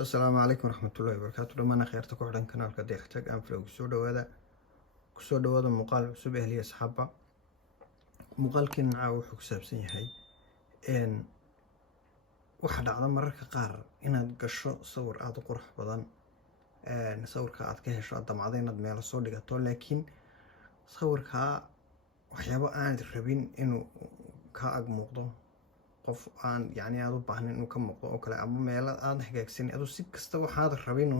السلام عليكم ورحمة الله وبركاته. لما خيرتك وحدن kanaalka deeqtag aan flow kusoo dhawaada muuqaal cusub ehliya asxaabba. Muuqaalkan wuxuu ku saabsan yahay waxa dhacda mararka qaar inaad gasho sawir aad u qurux badan, sawirka aad ka hesho damcada inaad meel soo dhigato, laakiin sawirka waxyaabo aan rabin inuu ka ag muuqdo qof aan aad u baahnayn inuu ka muuqdo oo kale, ama meel aad hagaagsan adoo si kasta waxaad rabin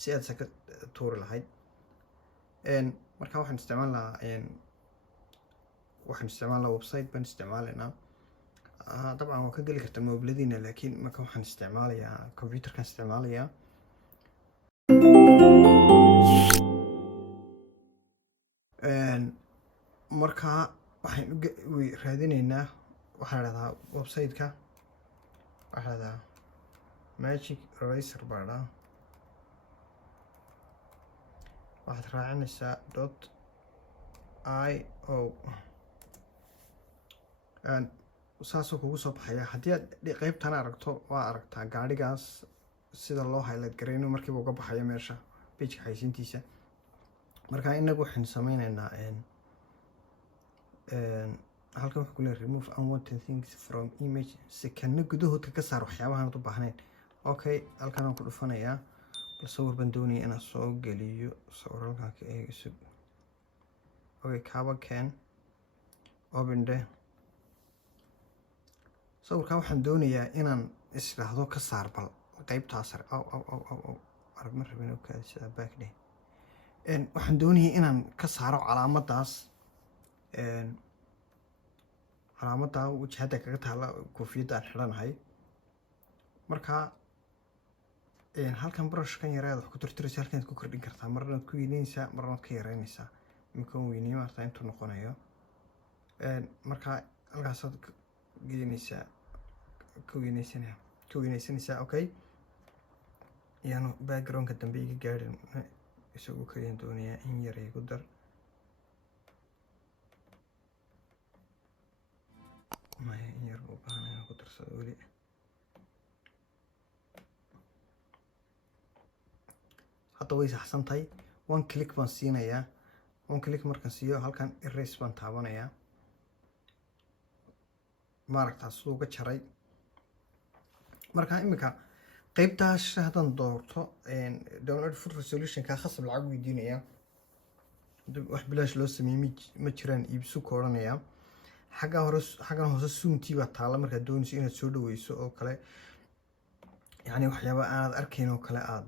si aad ka tuuri lahayd. marka waxaan isticmaalaynaa website baan isticmaalaynaa. طبعا waa ka geli kartaa mobiladiina, laakiin marka waxaan isticmaalayaa computerkan isticmaalayaa. marka waxaan raadinaynaa waxaa dhahdaa website-ka, waxaa dhahdaa Magic Eraser baa dhahdaa. waxaad raacinaysaa .io saasoo kugu soo baxaya. haddii aad qaybtan aragto waa aragtaa gaadhigaas sida loo highlight gareyno markiiba uga baxayo meesha pageka xaysiintiisa. marka inagu waxaan sameynaynaa halkan wuxuu ku leeyahay remove unwanted things from image, sekana gudahoodka ka saar waxyaabahan aad u baahnayn. okay, halkan aan ku dhufanayaa. bal sawir baan doonaya inaan soo geliyo sawir halkan ka eegayso. okay, kaaba keen open day. sawirkan waxaan doonayaa inaan isdhaahdo ka saar bal qaybtaas aragma rabin oo kaadi sida back day. waxaan doonayaa inaan ka saaro calaamadaas, calaamada wajahada kaga taala koofiyadda aan xidhanahay. marka halkan brushkan yareed wax ku tirtiraysa, halkan ku kordhin kartaa, marna ku weynaysaa marna ka yareynaysaa. imika weynay maarta intuu noqonayo. marka halkaasaad gelinaysaa, ka weynaysanaysaa. okay, yaanu backgroundka dambe iga gaadhin, isagu kaliyan doonayaa in yar igu dar. maya in yar u baahan inaan ku darsado weli. hadda way saxsan tahay. one click baan siinayaa. one click markaan siiyo halkan erase baan taabanayaa. maaragtaa siduu uga jaray. marka imika qaybtaas haddaan doorto download full resolution ka khasab lacag weydiinaya. wax bilaash loo sameeyay ma jiraan, iibso ka odhanayaa. xaggan hoose zoomtii baa taala markaad doonayso inaad soo dhaweyso oo kale, waxyaaba aanad arkayn oo kale aad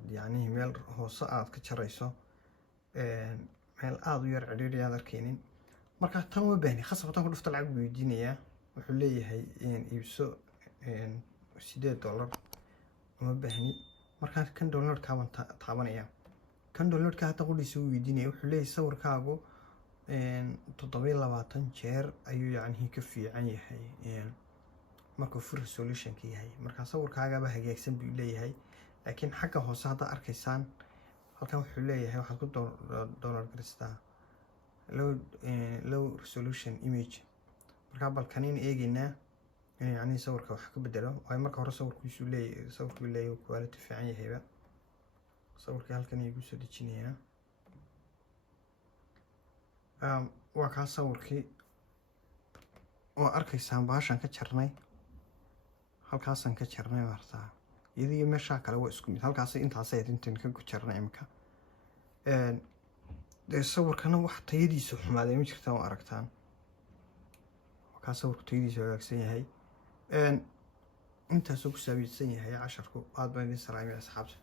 meel hoose aad ka jarayso, meel aad u yar cidhiidhi aad arkaynin. marka tan uma baahni, khasab haddaan ku dhufto lacag buu weydiinayaa. wuxuu leeyahay iibso $8 uma baahni. markaa kan downloadka baan taabanaya. kan downloadka hadda qudhiisa uu weydiinaya. wuxuu leeyahay sawirkaagu 27 jeer ayuu ka fiican yahay markuu full resolution ka yahay. marka sawirkaagaba hagaagsan buu leeyahay, laakiin xagga hoose hadda arkaysaan halkan wuxuu leeyahay waxaad ku download garistaa low resolution image. marka balkanin eegaynaa in sawirka wax ka bedelo. waayo marka hore sawirku leeyahay quality fiican yahayba. sawirka halkan igu soo dejinayaa. waa kaa sawirkii oo arkaysaan baashan ka jarnay. halkaasaan ka jarnay maartaa, iyadoo meesha kale waa isku mid. halkaas intaasay intan ka jarnay imika. sawirkana wax tayadiisu xumaaday ma jirtaan oo aragtaan. ka sawirku tayadiisu hagaagsan yahay. intaasoo ku saabsan yahay casharku. aad baan idin salaamay asxaabta.